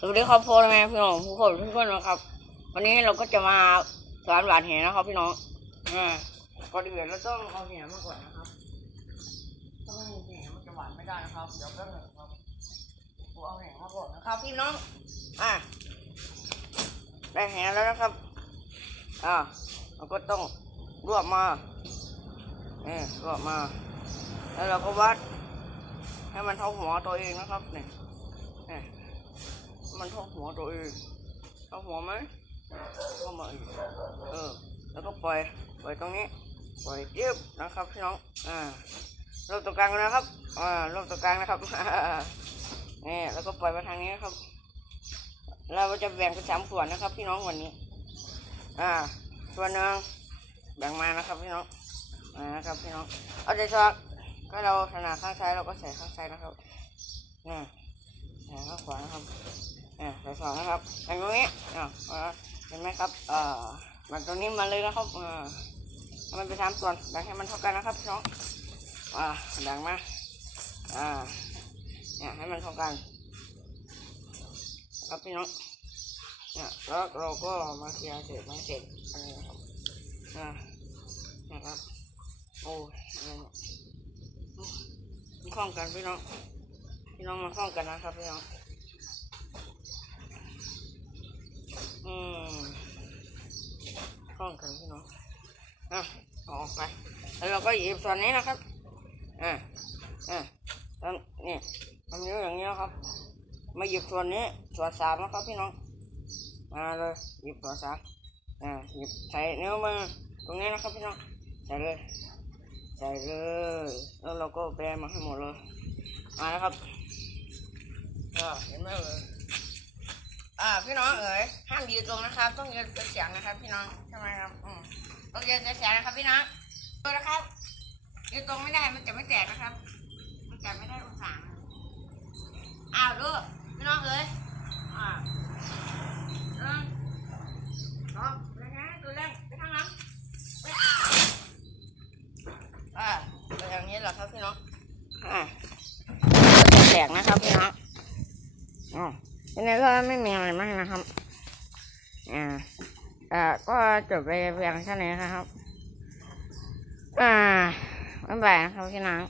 สวัสดีครับพ่อแม่พี่น้องทุกคนทุกคนนะครับ วันนี้เราก็จะมาสารหวานแหนะครับ พี่น้องอ่าก่อนอื่นเราต้องเอาแหมาก่อนนะครับถ้าไม่มีแหมันจะหวานไม่ได้นะครับเดี๋ยวแป๊บนึงครับผมเอาแหมาก่อนนะครับ พี่น้องอ่าได้แหแล้วนะครับอ่าเราก็ต้องรวบมาเนี่ยรวบมา แล้วเราก็วัด ให้มันเท่าหัวตัวเองนะครับเนี่ยเนี่ย มันเท่าหัวตัวเองเท่าหัวไหมก็มาอีกเออ แล้วก็ปล่อย ปล่อยตรงนี้ ปล่อยเจี๊ยบนะครับพี่น้อง อ่ารอบตรงกลางนะครับ อ่ารอบตรงกลางนะครับนี่แล้วก็ปล่อยมาทางนี้นะครับ เราจะแบ่งเป็นสามส่วนนะครับ พี่น้องวันนี้ อ่า ส่วนหนึ่งแบ่งมานะครับพี่น้อง อ่านะครับพี่น้อง เอาใจชอบก็เราถนัดข้างซ้ายเราก็ใส่ข้างซ้ายนะครับนี่ใส่ข้างขวานะครับ สองนะครับใส่ตรงนี้อ่าเห็นไหมครับเอ่อมันตรงนี้มาเลยนะครับเอ่าให้มันไปทำส่วนแบ่งให้มันเท่ากันนะครับพี่น้องอ่าแบ่งมาอ่าเนี่ยให้มันเท่ากันครับพี่น้องเนี่ยแล้วเราก็มาเคลียร์เศษไม้เศษอันนี้นะครับอ่านะครับโอ้ยอะไรเนี่ยมันคล้องกันพี่น้องพี่น้องมาคล้องกันนะครับพี่น้อง อืมคล้องกันพี่น้อง อะออกไปแล้วเราก็หยิบส่วนนี้นะครับ อ่า อ่าตอนนี่ทำนิ้วอย่างนี้นะครับ มาหยิบส่วนนี้ ส่วนสามนะครับพี่น้อง มาเลยหยิบส่วนสามอ่า หยิบใส่นิ้วมือตรงนี้นะครับพี่น้อง ใส่เลย ใส่เลย แล้วเราก็แปรมาให้หมดเลย มาแล้วครับอ่าเห็นไหมเอ่ยอ่าพี่น้องเอ๋ยห้ามยืนตรงนะครับ ต้องยืนเป็นเสียงนะครับ พี่น้องใช่ไหมครับ อืม ต้องยืนเป็นเสียงนะครับพี่น้องดูนะครับยืนตรงไม่ได้มันจะไม่แตกนะครับ มันจะไม่ได้องศาอ้าวดูพี่น้องเอ๋ยอ่าหนึ่งสองไปนะตัวแรกไปข้างหลังอ่าอย่างนี้แหละครับพี่น้องอ่าแตกนะครับพี่น้องอ๋อทีนี้ก็ไม่มีอะไรมากนะครับอ่า อ่าก็จบไปเพียงแค่นี้นะครับ อ่าบ๊ายบายครับพี่น้อง